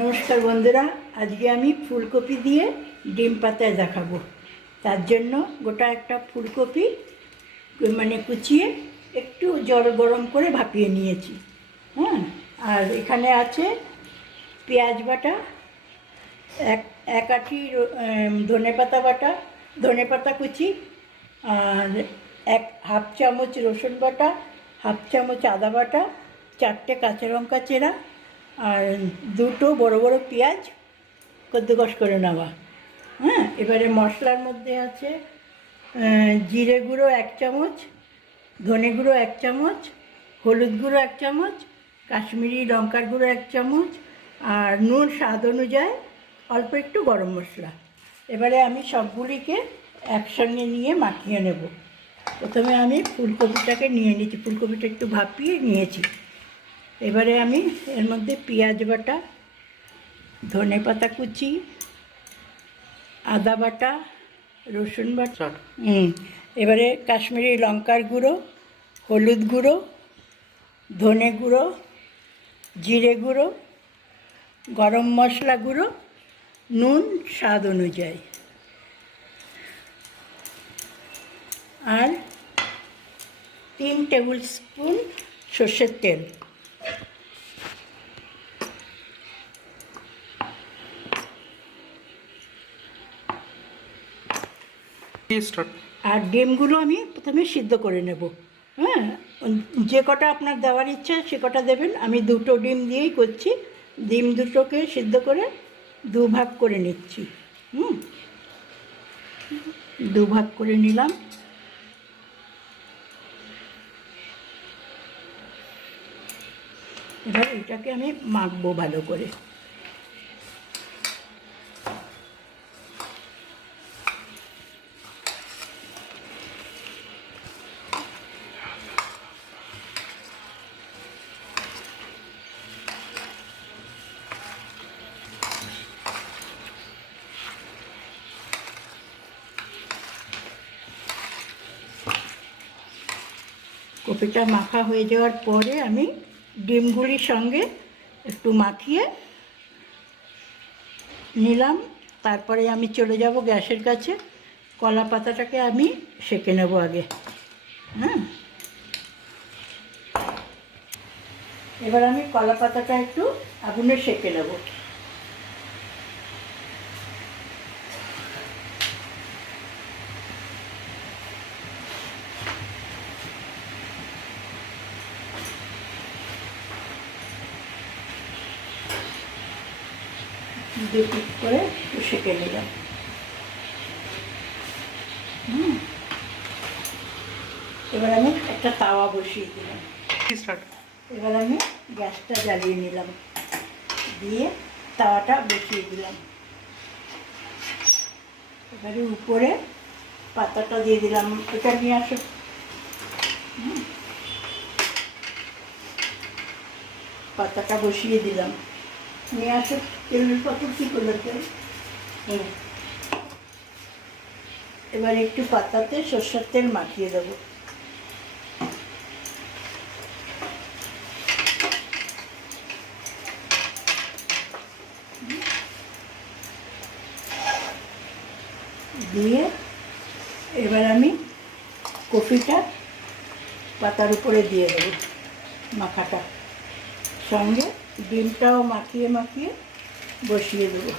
নমস্কার বন্ধুরা, আজকে আমি ফুলকপি দিয়ে ডিম পাতায় দেখাবো। তার জন্য গোটা একটা ফুলকপি কুচিয়ে একটু জল গরম করে ভাপিয়ে নিয়েছি। আর এখানে আছে পেঁয়াজ বাটা, এক আঁটি ধনেপাতা বাটা, ধনেপাতা কুচি, আর হাফ চামচ রসুন বাটা, হাফ চামচ আদা বাটা, 4টে কাঁচা লঙ্কা চেরা, আর 2টো বড় বড় পেঁয়াজ কদ্দুকস করে নেওয়া। এবারে মশলার মধ্যে আছে জিরে গুঁড়ো 1 চামচ, ধনে গুঁড়ো 1 চামচ, হলুদ গুঁড়ো 1 চামচ, কাশ্মীরি লঙ্কার গুঁড়ো 1 চামচ, আর নুন স্বাদ অনুযায়ী, অল্প একটু গরম মশলা। এবারে আমি সবগুলিকে একসঙ্গে নিয়ে মাখিয়ে নেব। প্রথমে আমি ফুলকপিটাকে নিয়ে নিয়েছি, ফুলকপিটা একটু ভাপিয়ে নিয়েছি। এবারে আমি এর মধ্যে পেঁয়াজ বাটা, ধনেপাতা কুচি, আদা বাটা, রসুন বাটা, এবারে কাশ্মীরি লঙ্কার গুঁড়ো, হলুদ গুঁড়ো, ধনে গুঁড়ো, জিরে গুঁড়ো, গরম মশলা গুঁড়ো, নুন স্বাদ অনুযায়ী, আর 3 টেবিল স্পুন সর্ষের তেল। আর ডিমগুলো আমি প্রথমে সিদ্ধ করে নেব। যে কটা আপনার দেওয়ার ইচ্ছা সে কটা দেবেন। আমি 2টো ডিম দিয়েই করছি। ডিম দুটোকে সিদ্ধ করে 2 ভাগ করে নিচ্ছি। 2 ভাগ করে নিলাম। এবার এটাকে আমি মাখবো ভালো করে। কপিটা মাখা হয়ে যাওয়ার পরে আমি ডিমগুলির সঙ্গে একটু মাখিয়ে নিলাম। তারপরে আমি চলে যাব গ্যাসের কাছে। কলা পাতাটাকে আমি সেঁকে নেব আগে। এবার আমি কলা পাতাটা একটু আগুনে সেঁকে নেব। দুপিট করে একটু সেঁকে নিলাম। এবার আমি একটা তাওয়া বসিয়ে দিলাম। এবার আমি গ্যাসটা জ্বালিয়ে নিলাম, দিয়ে তাওয়াটা বসিয়ে দিলাম। এবারে উপরে পাতাটা দিয়ে দিলাম। এটা নিয়ে আসো। পাতাটা বসিয়ে দিলাম। নিয়ে আসো। তেলের পাতা কী করলো তেল? এবার একটু পাতাতে সরষের তেল মাখিয়ে দেবো। দিয়ে এবার আমি কপিটা পাতার উপরে দিয়ে দেবো, মাখাটা সঙ্গে ডিমটাও মাখিয়ে মাখিয়ে বসিয়ে দেবো।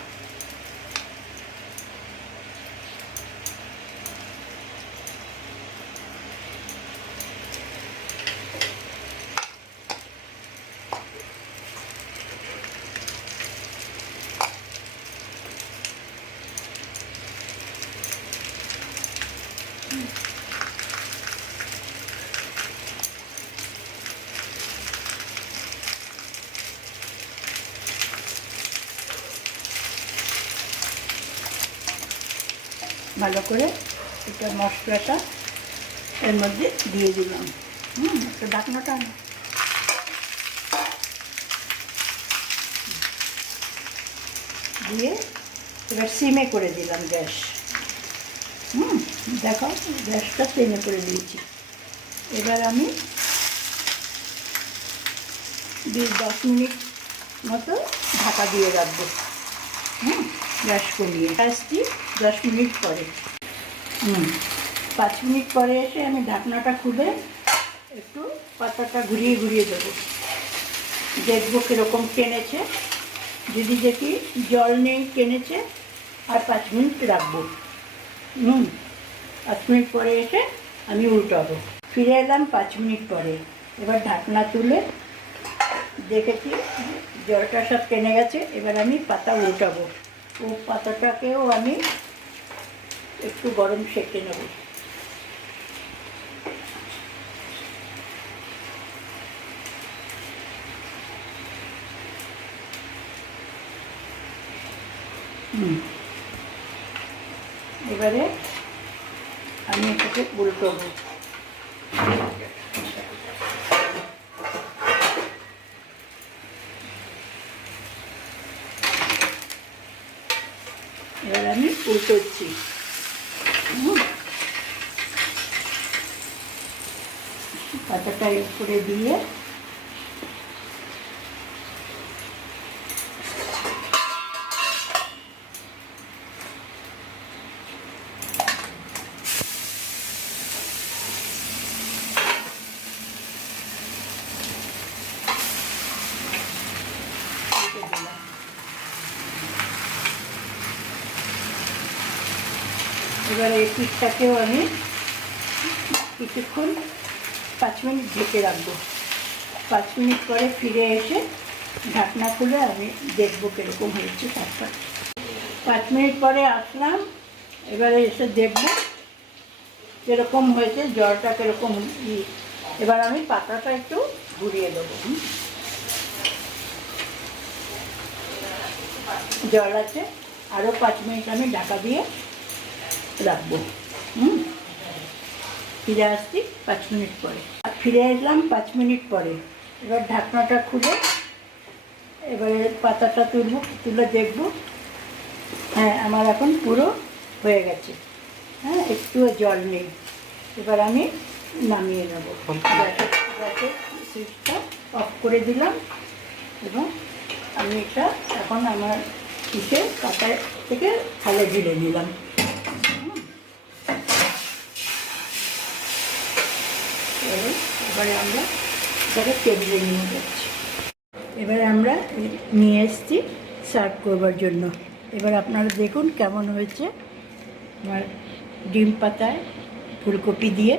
ভালো করে এটা মশলাটা এর মধ্যে দিয়ে দিলাম। একটু ঢাকনাটা দিয়ে এবার সিমে করে দিলাম গ্যাস। দেখো, গ্যাসটা সিমে করে দিয়েছি। এবার আমি 10 মিনিট মতো ঢাকা দিয়ে রাখবো। গ্যাস কমিয়ে আসছি 10 মিনিট পরে। 5 মিনিট পরে এসে আমি ঢাকনাটা খুলে একটু পাতাটা ঘুরিয়ে ঘুরিয়ে দেবো, দেখবো কীরকম টেনেছে। যদি দেখি জল নেই, টেনেছে, আর 5 মিনিট রাখবো। 5 মিনিট পরে এসে আমি উল্টাবো। ফিরে এলাম 5 মিনিট পরে। এবার ঢাকনা তুলে দেখেছি জলটা সব টেনে গেছে। এবার আমি পাতা উল্টাবো। ও পাতাটাকেও আমি একটু গরম সেঁকে নেব। এবারে আমি এটাকে উল্টাবো। এবার আমি উল্টোচ্ছি। পাতাটা উপরে দিয়ে এবার এই পিঠটাকেও আমি কিছুক্ষণ 5 মিনিট ঢেকে রাখবো। 5 মিনিট পরে ফিরে এসে ঢাকনা খুলে আমি দেখবো কীরকম হয়েছে। তারপর 5 মিনিট পরে আসলাম। এবারে এসে দেখবো কীরকম হয়েছে, জলটা কীরকম। এবার আমি পাতাটা একটু ঘুরিয়ে দেবো। জল আছে, আরও 5 মিনিট আমি ঢাকা দিয়ে রাখবো। ফিরে আসছি 5 মিনিট পরে। ফিরে এলাম 5 মিনিট পরে। এবার ঢাকনাটা খুলে এবারে পাতাটা তুলে দেখবো। হ্যাঁ, আমার এখন পুরো হয়ে গেছে। হ্যাঁ, একটুও জল নেই। এবার আমি নামিয়ে নেব। গ্যাসের সুইচটা অফ করে দিলাম এবং আমি এটা এখন আমার পিঠে পাতায় থেকে থালে ঢেলে নিলাম। এবারে আমরা এটাকে টেবিলে নিয়ে যাচ্ছি। এবারে আমরা নিয়ে এসেছি সার্ভ করবার জন্য। এবার আপনারা দেখুন কেমন হয়েছে আমার ডিম পাতায় ফুলকপি দিয়ে